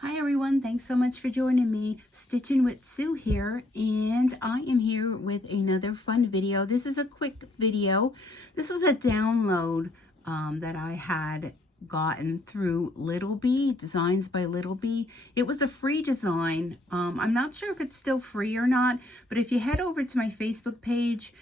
Hi everyone, thanks so much for joining me. Stitching with Sue here, and I am here with another fun video. This is a quick video. This was a download that I had gotten through Little Bee, Designs by Little Bee. It was a free design. I'm not sure if it's still free or not, but if you head over to my Facebook page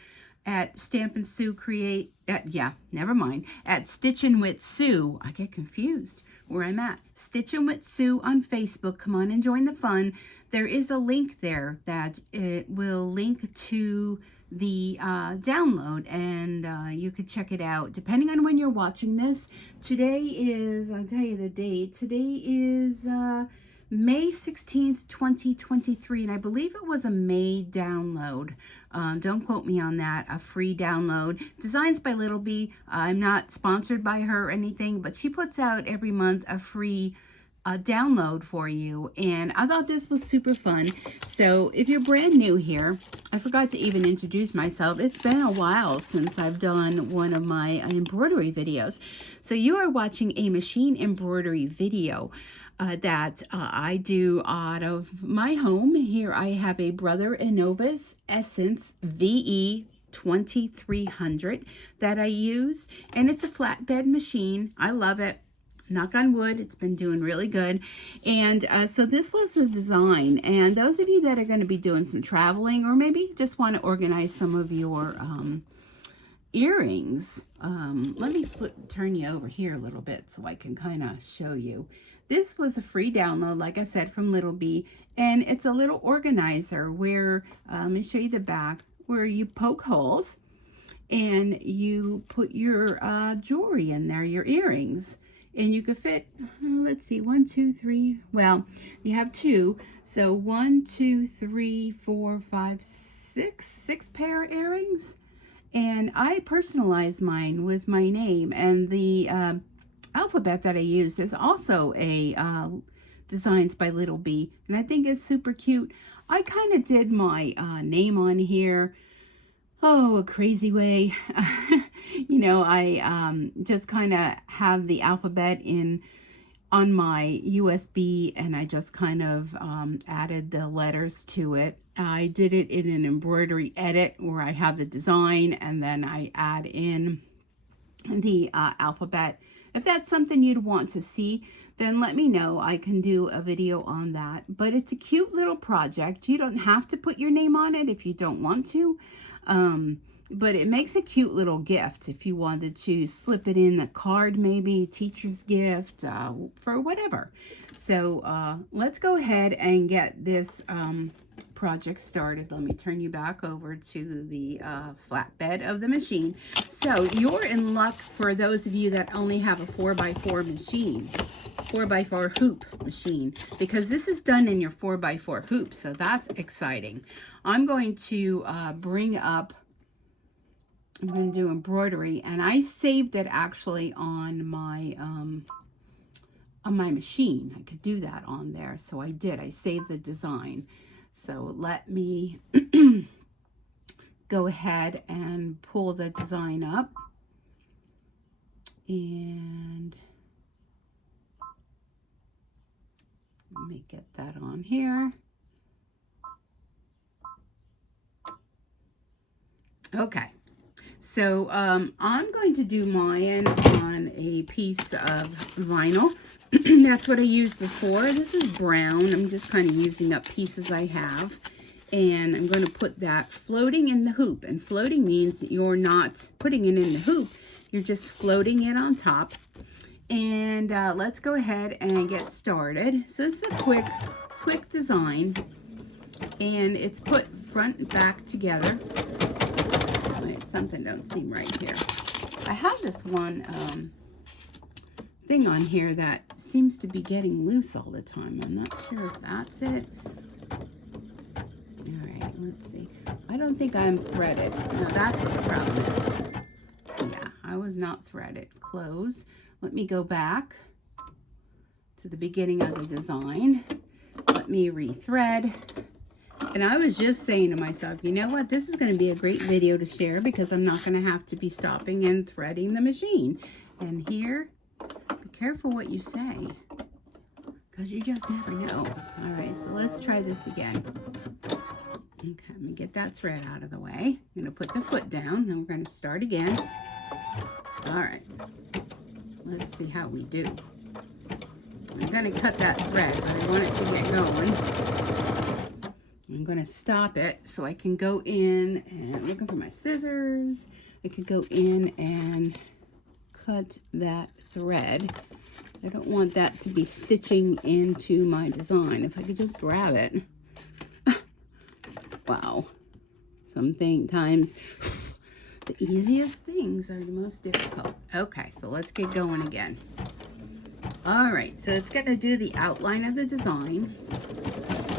at Stampin' Sue Create, at Stitching with Sue, I get confused where I'm at. Stitching with Sue on Facebook. Come on and join the fun. There is a link there that it will link to the download, and you could check it out depending on when you're watching this. Today is, I'll tell you the date, today is May 16th, 2023, and I believe it was a May download. Don't quote me on that. A free download. Designs by Little Bee. I'm not sponsored by her or anything, but she puts out every month a free download for you, and I thought this was super fun. So if you're brand new here, I forgot to even introduce myself. It's been a while since I've done one of my embroidery videos. So you are watching a machine embroidery video that I do out of my home. Here I have a Brother Inovis Essence VE 2300 that I use, and it's a flatbed machine. I love it. Knock on wood, it's been doing really good. And so this was a design, and those of you that are going to be doing some traveling, or maybe just want to organize some of your earrings, let me turn you over here a little bit so I can kind of show you. This was a free download, like I said, from Little Bee, and it's a little organizer where, let me show you the back, where you poke holes and you put your jewelry in there, your earrings, and you could fit, let's see, 1, 2, 3, well, you have 2, so 1, 2, 3, 4, 5, 6 pair of earrings, and I personalized mine with my name, and the alphabet that I used is also a Designs by Little Bee, and I think it's super cute. I kind of did my name on here, a crazy way. You know, I just kind of have the alphabet on my USB, and I just kind of added the letters to it. I did it in an embroidery edit where I have the design and then I add in the alphabet. If that's something you'd want to see, then let me know. I can do a video on that. But it's a cute little project. You don't have to put your name on it if you don't want to. But it makes a cute little gift if you wanted to slip it in the card, maybe teacher's gift, for whatever. So let's go ahead and get this project started. Let me turn you back over to the flatbed of the machine. So you're in luck for those of you that only have a 4x4 machine, 4x4 hoop machine, because this is done in your 4x4 hoop, so that's exciting. I'm going to bring up, I'm going to do embroidery, and I saved it actually on my machine. I could do that on there, so I did. I saved the design. So let me go ahead and pull the design up, and let me get that on here. Okay, so I'm going to do mine on a piece of vinyl. That's what I used before. This is brown. I'm just kind of using up pieces I have, and I'm going to put that floating in the hoop. And floating means that you're not putting it in the hoop, you're just floating it on top. And let's go ahead and get started. So this is a quick design, and it's put front and back together. Wait, something don't seem right here. I have this one thing on here that seems to be getting loose all the time. I'm not sure if that's it. All right, let's see. I don't think I'm threaded. No, that's what the problem is. Yeah, I was not threaded. Close. Let me go back to the beginning of the design. Let me rethread. And I was just saying to myself, you know what? This is going to be a great video to share because I'm not going to have to be stopping and threading the machine. And here, be careful what you say, because you just never know. All right, so let's try this again. Okay, let me get that thread out of the way. I'm going to put the foot down, and we're going to start again. All right, let's see how we do. I'm going to cut that thread, but I want it to get going. I'm going to stop it so I can go in, and I'm looking for my scissors. I could go in and cut that thread. I don't want that to be stitching into my design. If I could just grab it. Wow. Sometimes the easiest things are the most difficult. Okay, so let's get going again. All right, so it's going to do the outline of the design.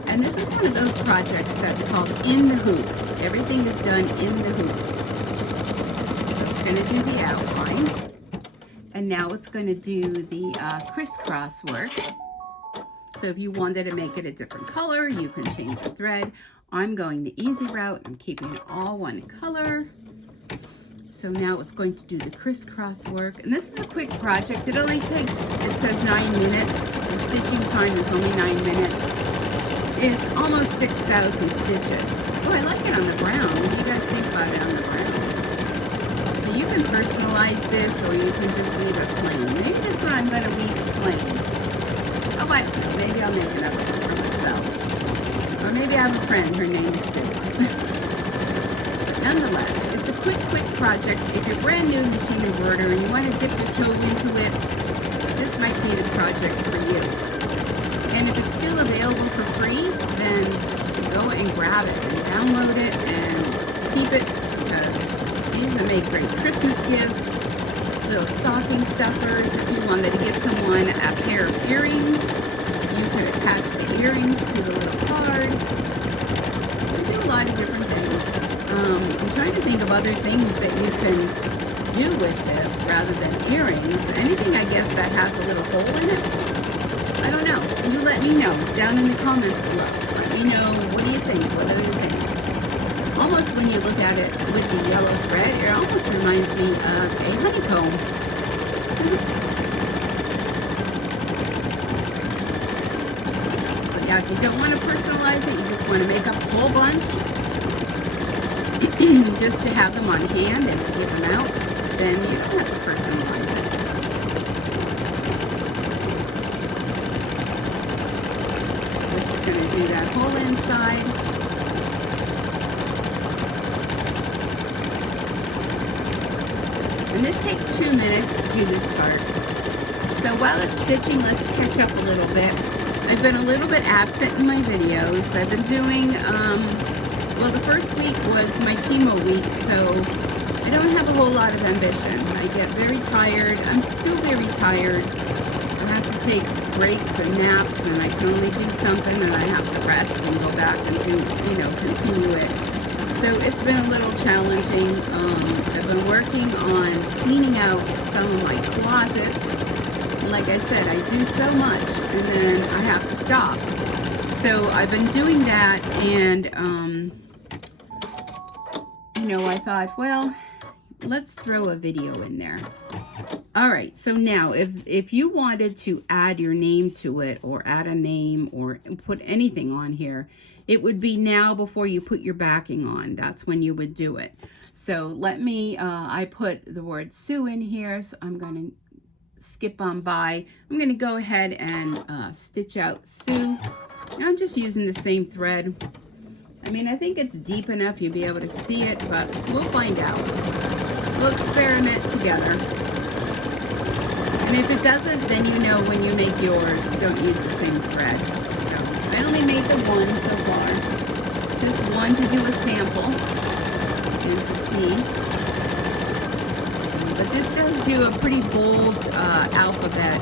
And this is one of those projects that's called in the hoop. Everything is done in the hoop. So it's going to do the outline. And now it's going to do the crisscross work. So if you wanted to make it a different color, you can change the thread. I'm going the easy route. I'm keeping it all one color. So now it's going to do the crisscross work. And this is a quick project. It only takes, it says 9 minutes. The stitching time is only 9 minutes. It's almost 6,000 stitches. Oh, I like it on the brown. What do you guys think about it on the brown? So you can personalize this, or you can just leave it plain. Maybe this one I'm going to leave it plain. Oh, I don't know. Maybe I'll make it up for myself. Or maybe I have a friend, her name is Sue. Nonetheless, it's a quick project. If you're brand new to machine embroidery and you want to dip your toe into it, this might be the project for you. And if it's still available for free, then go and grab it and download it and keep it, because these will make great Christmas gifts, little stocking stuffers. If you wanted to give someone a pair of earrings, you could attach the earrings to the little card. You do a lot of different things. I'm trying to think of other things that you can do with this rather than earrings. Anything, I guess, that has a little hole in it. I don't know. You let me know down in the comments below. Let me know, what do you think? What are the things? Almost when you look at it with the yellow thread, it almost reminds me of a honeycomb. Yeah, if you don't want to personalize it, you just want to make up a whole bunch just to have them on hand and to give them out, then you don't have to personalize it. This is going to do that whole inside. And this takes 2 minutes to do this part. So while it's stitching, let's catch up a little bit. I've been a little bit absent in my videos. I've been doing, well, the first week was my chemo week, so I don't have a whole lot of ambition. I get very tired. I'm still very tired. I have to take breaks and naps, and I can only do something, and I have to rest and go back and do, continue it. So it's been a little challenging. I've been working on cleaning out some of my closets. Like I said, I do so much, and then I have to stop. So I've been doing that, and I thought, well, let's throw a video in there. All right, so now if you wanted to add your name to it, or add a name, or put anything on here, it would be now before you put your backing on. That's when you would do it. So let me, I put the word Sue in here, so I'm going to skip on by. I'm going to go ahead and stitch out Sue. Now I'm just using the same thread. I mean, I think it's deep enough you'll be able to see it, but we'll find out. We'll experiment together. And if it doesn't, then you know when you make yours, don't use the same thread. So I only made the one so far. Just one to do a sample and to see. But this does do a pretty bold alphabet.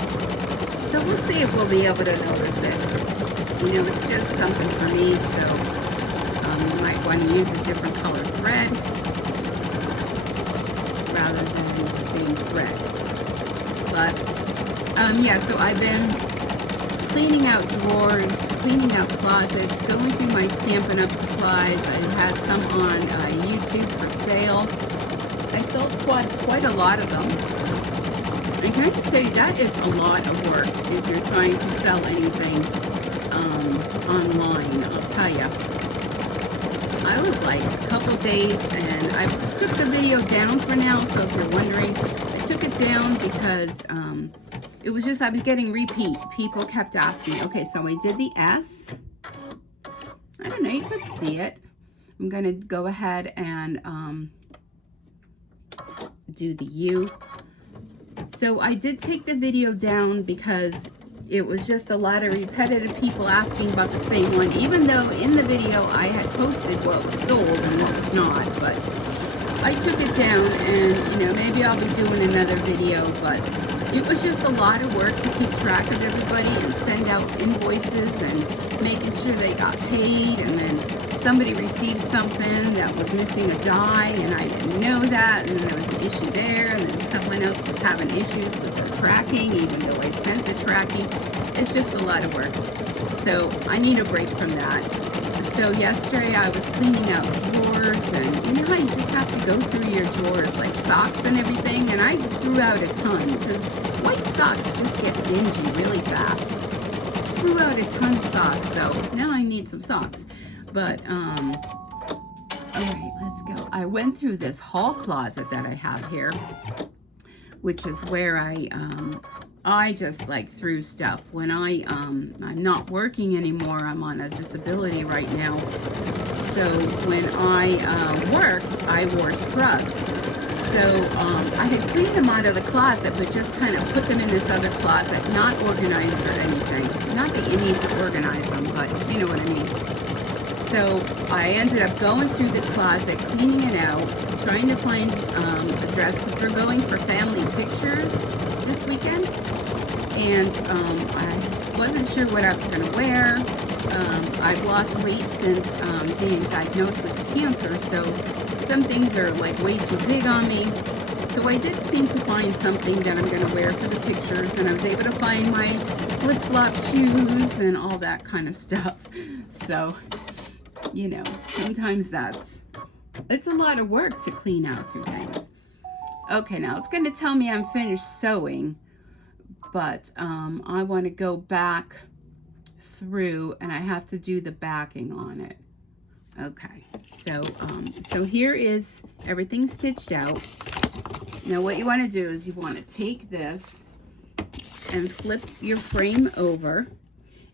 So we'll see if we'll be able to notice it. It's just something for me, so you might want to use a different color thread rather than the same thread. But, yeah, so I've been cleaning out drawers, cleaning out closets, going through my Stampin' Up! Supplies. I had some on YouTube for sale. I sold quite a lot of them. And can I just say, that is a lot of work if you're trying to sell anything online, I'll tell you. I was like a couple days, and I took the video down for now, so if you're wondering, I took it down because it was just, I was getting repeat. People kept asking. Okay, so I did the S. I don't know, you could see it. I'm going to go ahead and do the U. So I did take the video down because it was just a lot of repetitive people asking about the same one, even though in the video I had posted what was sold and what was not. But I took it down, and you know, maybe I'll be doing another video, but it was just a lot of work to keep track of everybody and send out invoices and making sure they got paid, and then somebody received something that was missing a die and I didn't know that, and then there was an issue there, and then someone else was having issues with the tracking even though I sent the tracking. It's just a lot of work. So I need a break from that. So yesterday I was cleaning out drawers, and you know how you just have to go through your drawers like socks and everything, and I threw out a ton because white socks just get dingy really fast. Threw out a ton of socks, so now I need some socks. But all right, let's go. I went through this hall closet that I have here, which is where I just like threw stuff. When I'm not working anymore, I'm on a disability right now. So when I worked, I wore scrubs. So I had cleaned them out of the closet, but just kind of put them in this other closet, not organized or anything. Not that you need to organize them, but you know what I mean. So I ended up going through the closet, cleaning it out, trying to find a dress, because we're going for family pictures this weekend. And I wasn't sure what I was going to wear. I've lost weight since being diagnosed with cancer, so some things are like way too big on me. So I did seem to find something that I'm going to wear for the pictures, and I was able to find my flip-flop shoes and all that kind of stuff. So, you know, sometimes it's a lot of work to clean out through things. Okay, now it's going to tell me I'm finished sewing, but I want to go back through, and I have to do the backing on it. Okay, so here is everything stitched out. Now what you want to do is you want to take this and flip your frame over,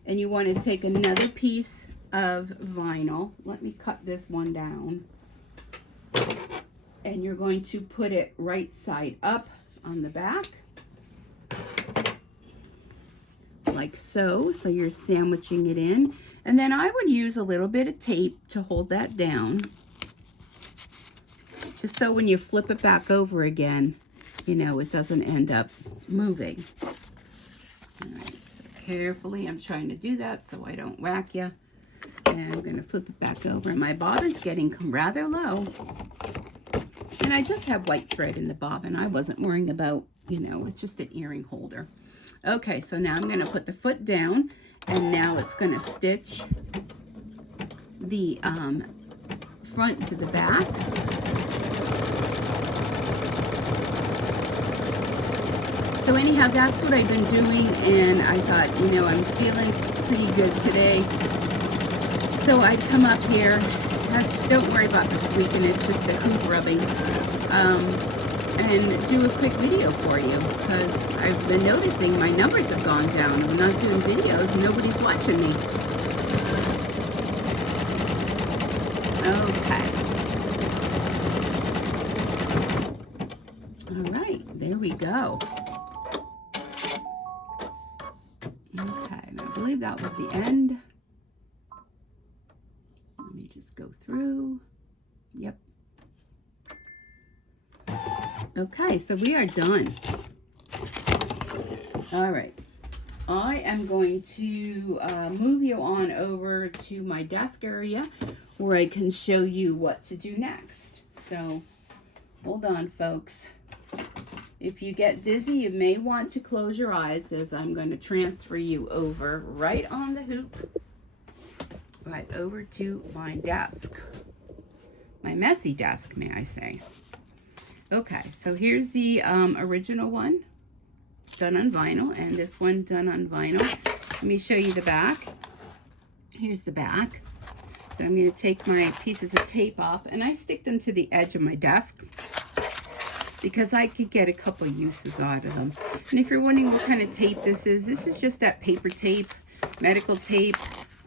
and you want to take another piece of vinyl. Let me cut this one down. And you're going to put it right side up on the back. Like so. So you're sandwiching it in. And then I would use a little bit of tape to hold that down. Just so when you flip it back over again, you know, it doesn't end up moving. All right, so carefully, I'm trying to do that so I don't whack you. And I'm going to flip it back over. And my bobbin's getting rather low. And I just have white thread in the bobbin. I wasn't worrying about, you know, it's just an earring holder. Okay, so now I'm going to put the foot down. And now it's going to stitch the front to the back. So anyhow, that's what I've been doing. And I thought, you know, I'm feeling pretty good today. So I'd come up here, don't worry about the squeaking, it's just the hoop rubbing, and do a quick video for you, because I've been noticing my numbers have gone down. I'm not doing videos, nobody's watching me. Okay. All right, there we go. Okay, and I believe that was the end. Let me just go through. Yep. Okay, so we are done. All right. I am going to move you on over to my desk area where I can show you what to do next. So, hold on, folks. If you get dizzy, you may want to close your eyes as I'm going to transfer you over right on the hoop. Right over to my desk. My messy desk, may I say. Okay, so here's the original one. done on vinyl, and this one done on vinyl. Let me show you the back. Here's the back. So I'm going to take my pieces of tape off, and I stick them to the edge of my desk because I could get a couple uses out of them. And if you're wondering what kind of tape this is just that paper tape, medical tape.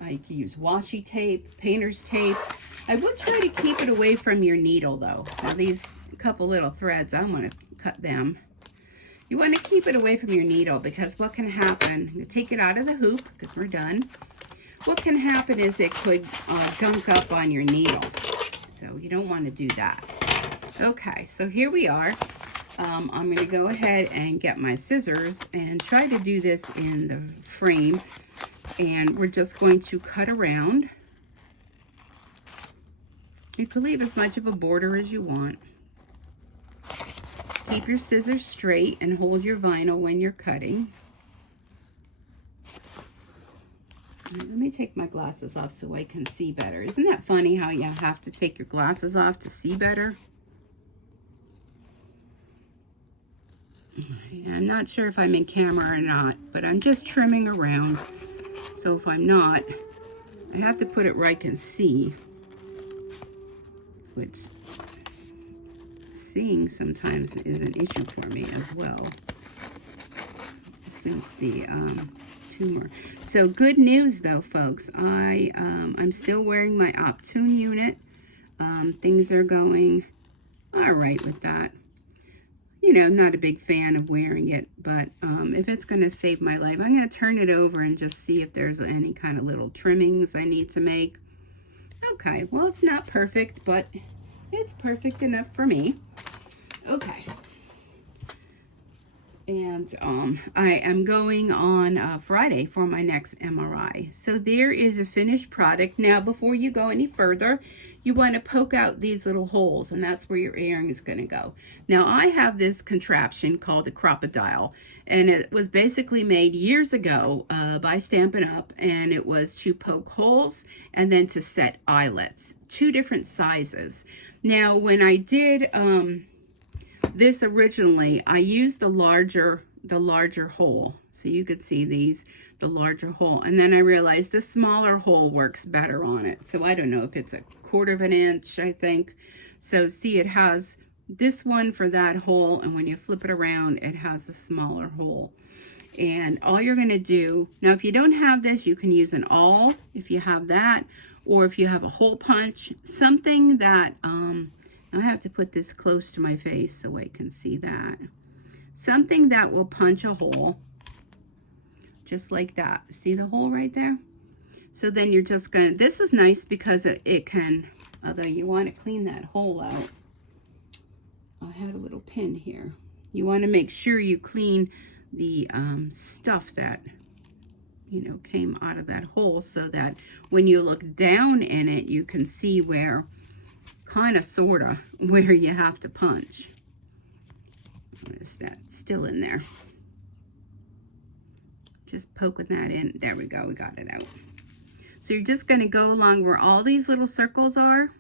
You can use washi tape, painter's tape. I will try to keep it away from your needle though. Now these couple little threads, I want to cut them. You want to keep it away from your needle because what can happen, you take it out of the hoop because we're done. What can happen is it could gunk up on your needle. So you don't want to do that. Okay, so here we are. I'm going to go ahead and get my scissors and try to do this in the frame. And we're just going to cut around. You can leave as much of a border as you want. Keep your scissors straight and hold your vinyl when you're cutting. Let me take my glasses off so I can see better. Isn't that funny how you have to take your glasses off to see better? I'm not sure if I'm in camera or not, but I'm just trimming around. So if I'm not, I have to put it where I can see, which seeing sometimes is an issue for me as well, since the tumor. So good news though, folks. I'm still wearing my Optune unit. Things are going all right with that. You know, not a big fan of wearing it, but if it's going to save my life, I'm going to turn it over and just see if there's any kind of little trimmings I need to make. Okay, well, it's not perfect, but it's perfect enough for me. Okay. And I am going on Friday for my next MRI. So there is a finished product. Now, before you go any further, you want to poke out these little holes, and that's where your earring is going to go. Now, I have this contraption called a crocodile, and it was basically made years ago by Stampin' Up, and it was to poke holes and then to set eyelets, 2 different sizes. Now, when I did this originally, I used the larger hole. So you could see the larger hole. And then I realized the smaller hole works better on it. So I don't know if it's a 1/4 of an inch, I think. So see, it has this one for that hole. And when you flip it around, it has the smaller hole. And all you're going to do, now if you don't have this, you can use an awl if you have that. Or if you have a hole punch, something that, I have to put this close to my face so I can see that. Something that will punch a hole, just like that. See the hole right there? So then you're just gonna, this is nice because it can, although you want to clean that hole out. I had a little pin here. You want to make sure you clean the stuff that, you know, came out of that hole so that when you look down in it, you can see where, kind of, sort of, where you have to punch. There's that still in there. Just poking that in. There we go. We got it out. So you're just going to go along where all these little circles are.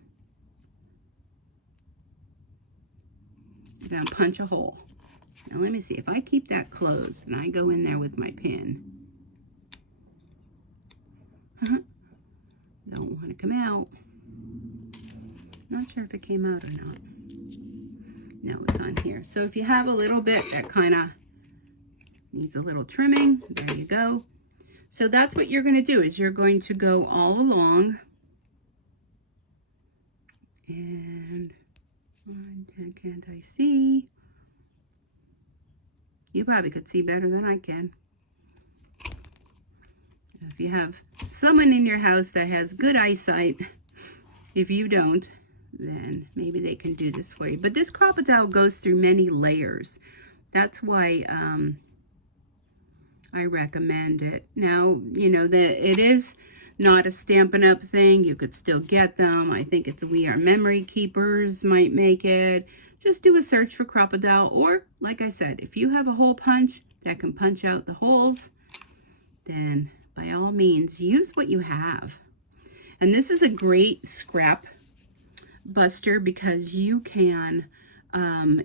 You're going to punch a hole. Now let me see. If I keep that closed and I go in there with my pin. Don't want to come out. Not sure if it came out or not. No, it's on here. So if you have a little bit that kind of needs a little trimming, there you go. So that's what you're going to do, is you're going to go all along. And can't I see? You probably could see better than I can. If you have someone in your house that has good eyesight, if you don't, then maybe they can do this for you. But this crocodile goes through many layers. That's why I recommend it. Now, you know, it is not a Stampin' Up thing. You could still get them. I think it's We Are Memory Keepers might make it. Just do a search for crocodile. Or, like I said, if you have a hole punch that can punch out the holes, then by all means, use what you have. And this is a great scrap buster because you can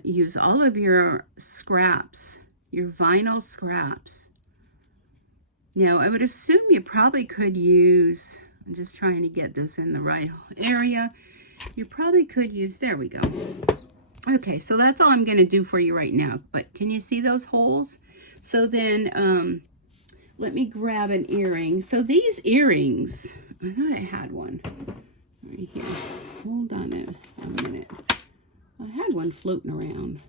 use all of your scraps your vinyl scraps. Now, I would assume you probably could use, I'm just trying to get this in the right area. You probably could use, there we go. Okay, so that's all I'm going to do for you right now. But can you see those holes? So then, let me grab an earring. So these earrings, I thought I had one right here. Hold on a minute. I had one floating around.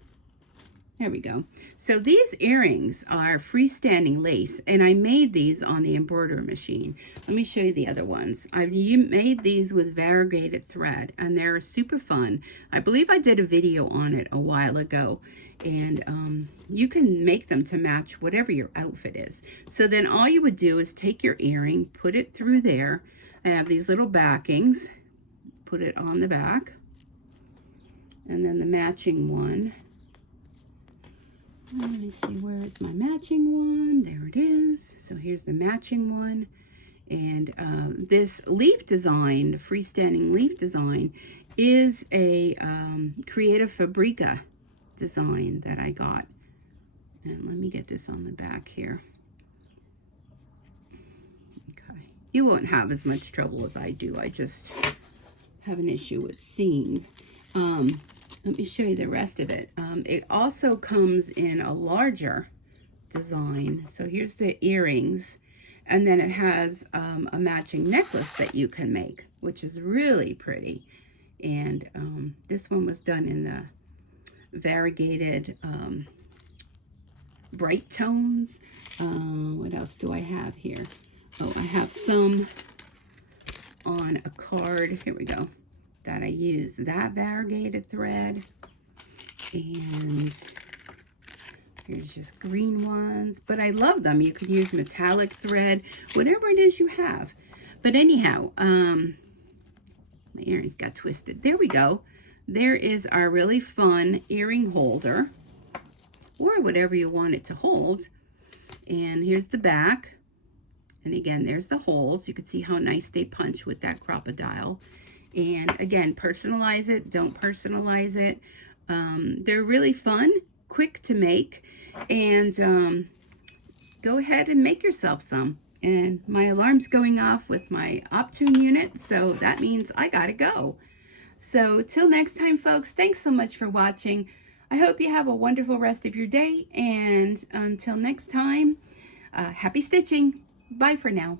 There we go. So these earrings are freestanding lace, and I made these on the embroidery machine. Let me show you the other ones. I made these with variegated thread, and they're super fun. I believe I did a video on it a while ago, and you can make them to match whatever your outfit is. So then all you would do is take your earring, put it through there. I have these little backings. Put it on the back, and then the matching one. Let me see, where is my matching one? There it is. So here's the matching one. And this leaf design, freestanding leaf design, is a Creative Fabrica design that I got. And let me get this on the back here. Okay. You won't have as much trouble as I do. I just have an issue with seeing. Let me show you the rest of it. It also comes in a larger design. So here's the earrings, and then it has a matching necklace that you can make, which is really pretty. And this one was done in the variegated bright tones. What else do I have here? Oh, I have some on a card. Here we go. That I use that variegated thread, and here's just green ones, but I love them. You could use metallic thread, whatever it is you have. But anyhow, my earrings got twisted. There we go. There is our really fun earring holder, or whatever you want it to hold. And here's the back, and again, there's the holes. You can see how nice they punch with that crocodile. And again, personalize it, don't personalize it. They're really fun, quick to make, and go ahead and make yourself some. And my alarm's going off with my Optune unit, so that means I gotta go. So till next time, folks, thanks so much for watching. I hope you have a wonderful rest of your day, and until next time, happy stitching. Bye for now.